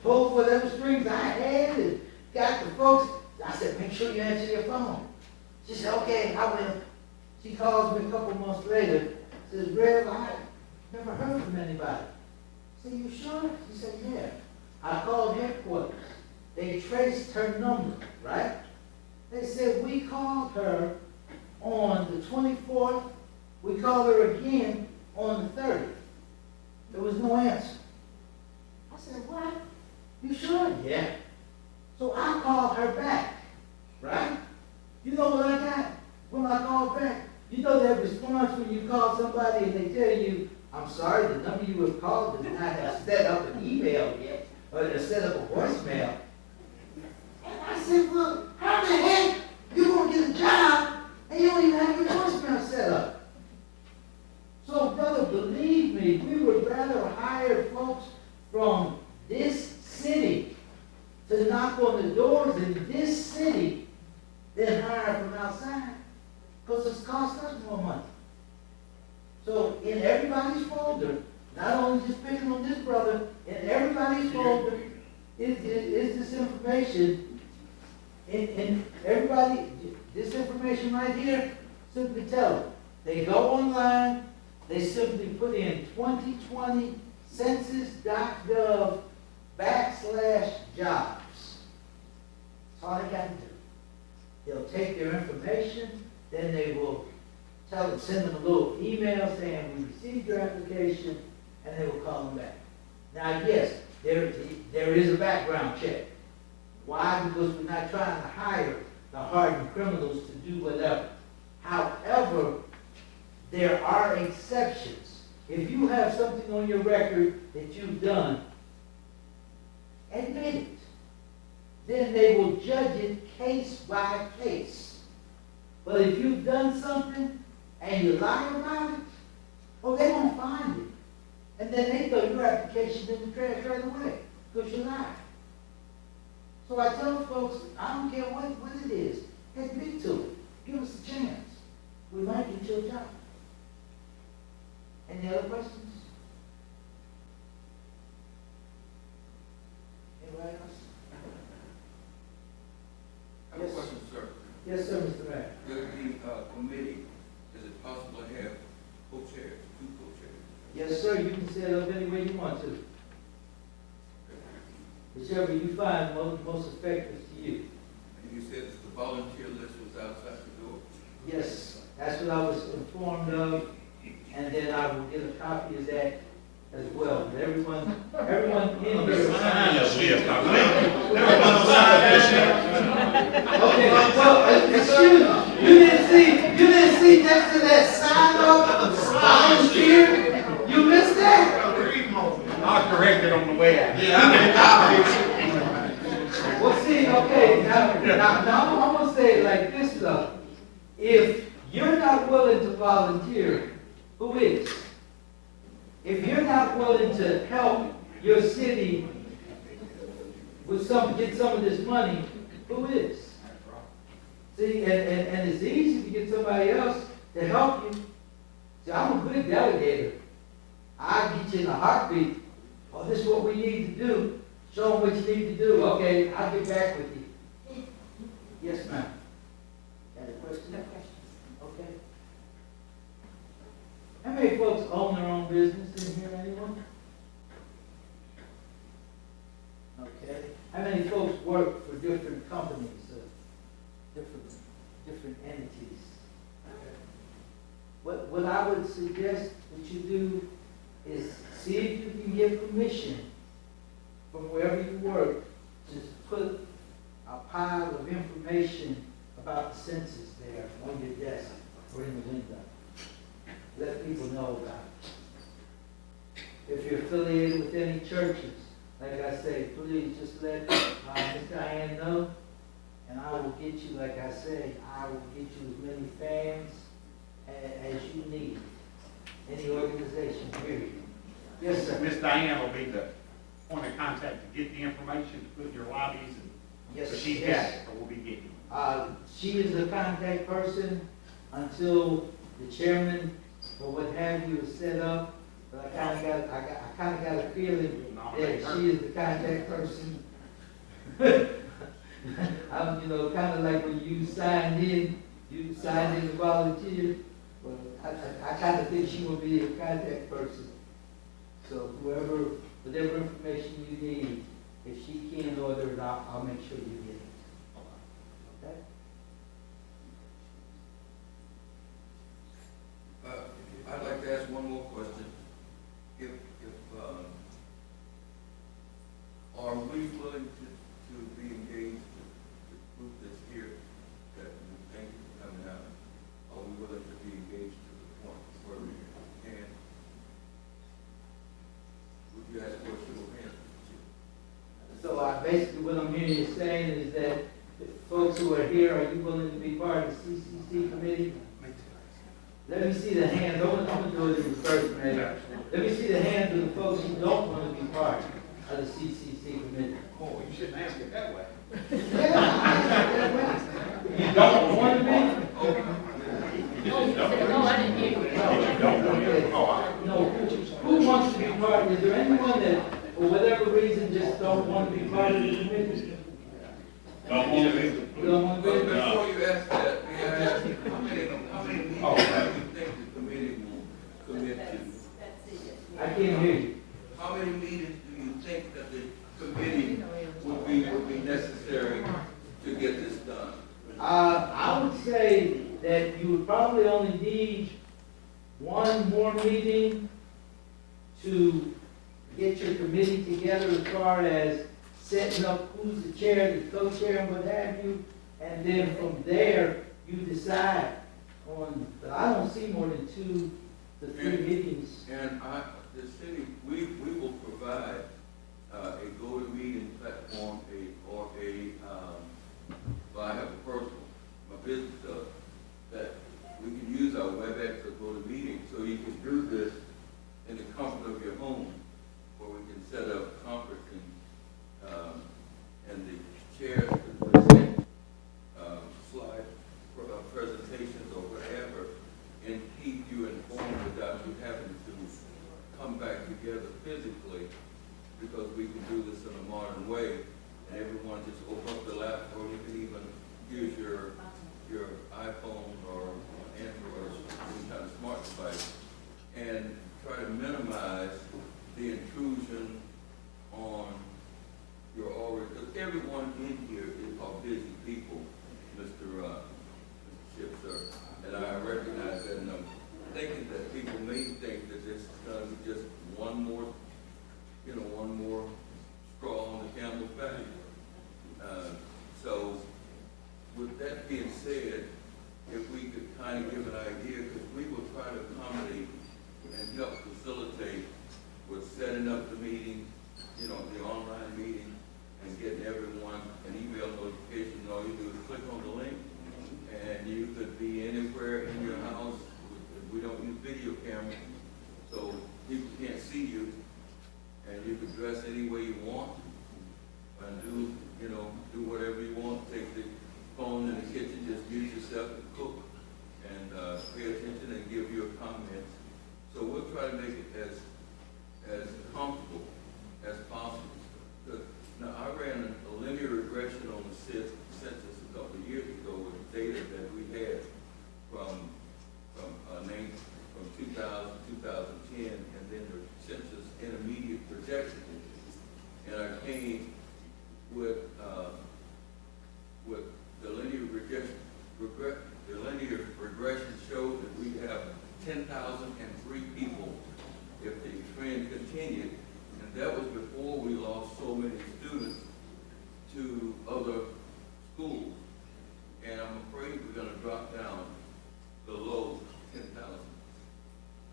pulled whatever strings I had and got the folks. I said, make sure you answer your phone. She said, okay, I will. She calls me a couple months later, Says, Rev, I never heard from anybody. I said, you sure? He said, yeah. I called headquarters. They traced her number, right? They said, we called her on the 24th. We called her again on the 30th. There was no answer. I said, what? You sure? Yeah. So I called her back, right? You know what I got when I called back? You know that response when you call somebody and they tell you, I'm sorry, the number you have called does not have set up an email yet, or to set up a voicemail. And I said, well, how the heck you gonna get a job and you don't even have your voicemail set up? So, brother, believe me, we would rather hire folks from this city to knock on the doors in this city than hire from outside, because it's cost us more money. So, in everybody's folder, not only just picking on this brother, in everybody's folder is this information. And everybody, this information right here, simply tell them. They go online, they simply put in 2020 census.gov /jobs. That's all they got to do. They'll take their information, then they will tell them, send them a little email saying, we received your application, and they will call them back. Now, yes, there is a background check. Why? Because we're not trying to hire the hardened criminals to do whatever. However, there are exceptions. If you have something on your record that you've done, admit it. Then they will judge it case by case. But if you've done something and you lie about it, oh, they won't find it. And then they throw your application in the trash right away because you lied. So I tell folks, I don't care what it is, admit to it. Give us a chance. We might get you a job. Any other questions? Anybody else? I have a question, sir. Yes, sir, Mr. Mayor. With the committee, is it possible to have co-chairs, two co-chairs? Yes, sir, you can set it up any way you want to. Whichever you find most effective to you. And you said that the volunteer list was outside the door. Yes, that's what I was informed of, and then I will get a copy of that as well. But everyone in here. Okay, well, excuse me, you didn't see next to that sign up, volunteer? You missed that? I'll correct it on the way out. Well, see, okay, now I'm gonna say it like this though. If you're not willing to volunteer, who is? If you're not willing to help your city with get some of this money, who is? See, and it's easy to get somebody else to help you. See, I'm a good delegator. I get you in a heartbeat. Oh, this is what we need to do. Show them what you need to do. Okay, I'll get back with you. Yes, ma'am. Got a question? No questions. Okay. How many folks own their own business in here, anyone? Okay. How many folks work for different companies, different entities? Okay. What I would suggest that you do is see if you can get permission from wherever you work to put a pile of information about the census there on your desk or in the window. Let people know about it. If you're affiliated with any churches, like I say, please just let Ms. Diane know, and I will get you, like I say, I will get you as many fans as you need. Any organization, period. Yes, sir. Miss Diane will be the point of contact to get the information, to put in your lobbies, and Yes, so she's got yes. it, or we'll be getting it. She is the contact person until the chairman or what have you is set up. But I kind of got a feeling that she is the contact person. I'm, kind of like when you signed in to volunteer. Well, I kind of think she will be a contact person. So whoever, whatever information you need, if she can order it, I'll make sure you get it. Okay? I'd like to ask one more question. If, are we willing to be engaged with the group that's here that we think is coming out? Are we willing to be engaged to the point where we can? Would you ask for a show of hands? So basically what I'm hearing you saying is that the folks who are here, are you willing to be part of the CCC committee? Let me see the hands. I'm gonna do it in reverse, man. Let me see the hands of the folks who don't want to be part of the CCC committee. Oh, you shouldn't ask it that way. You don't want to be? No, you said, no, I didn't hear you. No, who wants to be part? Is there anyone that, for whatever reason, just don't want to be part of the committee? Don't want to be. You don't want to But be? before you ask that, may I ask, how many meetings do you think the committee will commit to? I can't hear you. How many meetings do you think that the committee would be necessary to get this done? I would say that you would probably only need one more meeting to get your committee together as far as setting up who's the chair, the co-chair, and what have you. And then from there, you decide on, but I don't see more than 2 to 3 meetings. And the city, we will provide a go-to-meeting platform, well, I have a personal, my business does, that we can use our WebEx or go-to-meeting, so you can do this in the comfort of your home, where we can set up conferencing, and the chairs can present slide presentations or whatever, and keep you informed without you having to come back together physically, because we can do this in a modern way, and everyone just open up the laptop, or you can even use your iPhone or Android or some kind of smart device, and try to minimize the intrusion on your already, because everyone in here are busy people, Mr. Chip, sir, and I recognize that, and I'm thinking that people may think that this is gonna be just one more straw on the camel's back. So, with that being said, if we could kind of give an idea, because we will try to accommodate and help facilitate with setting up the meeting, the online meeting, and getting everyone an email notification. All you do is click on the link, and you could be anywhere in your house. We don't use video cameras, so people can't see you, and you can dress any way you want, and do whatever you want. Take the phone in the kitchen, just mute yourself and cook, and pay attention and give your comments. So we'll try to make it as comfortable as possible. Now, I ran a linear regression on the census a couple of years ago with data that we had from 2000, 2010, and then the census intermediate projection. And I came with the linear regression showed that we have 10,003 people if the trend continued, and that was before we lost so many students to other schools. And I'm afraid we're going to drop down below 10,000.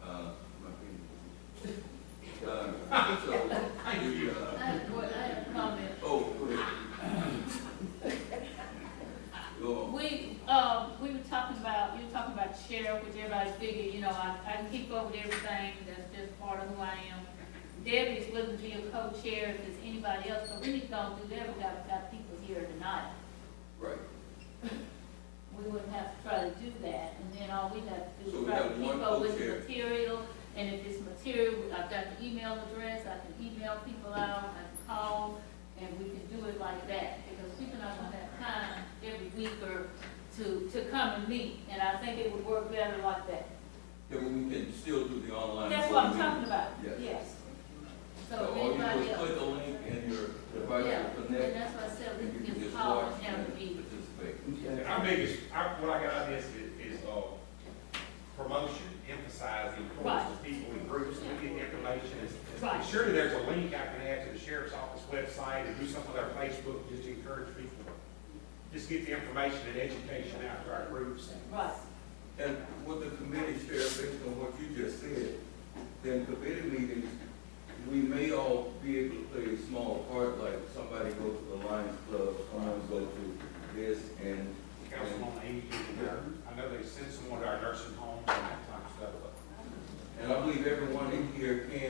My opinion. So, I have a comment. oh, go ahead. Go on. We were talking about, you were talking about sheriff, which everybody figured, I can keep up with everything, that's just part of who I am. Debbie's willing to be a co-chair if there's anybody else, so we need to go do that, we got people here tonight. Right. We wouldn't have to try to do that, and then all we have to do So is we try to have keep one up with the co-chair. material, and if it's material, I've got the email address, I can email people out, I can call, and we can do it like that, because people not gonna have time every week or to come and meet, and I think it would work better like that. that we can still do the online. That's what I'm voting. talking about, Yes. yes. So all you do anybody is else- click a link and your device Yeah, will and connect, that's why I said and we you can can just call watch and have and a meeting. participate. Our biggest, what I got out of this is, promotion, emphasize the importance of people in groups, to get information. Right. Surely there's a link I can add to the sheriff's office website and do something with our Facebook, just to encourage people, just get the information and education out to our groups. Right. And with the committee chair, based on what you just said, then committee meetings, we may all be able to play a small part, like somebody go to the Lions Club, someone go to this, and Council on Aging, I know they send someone to our nursing homes and that type of stuff. I believe everyone in here can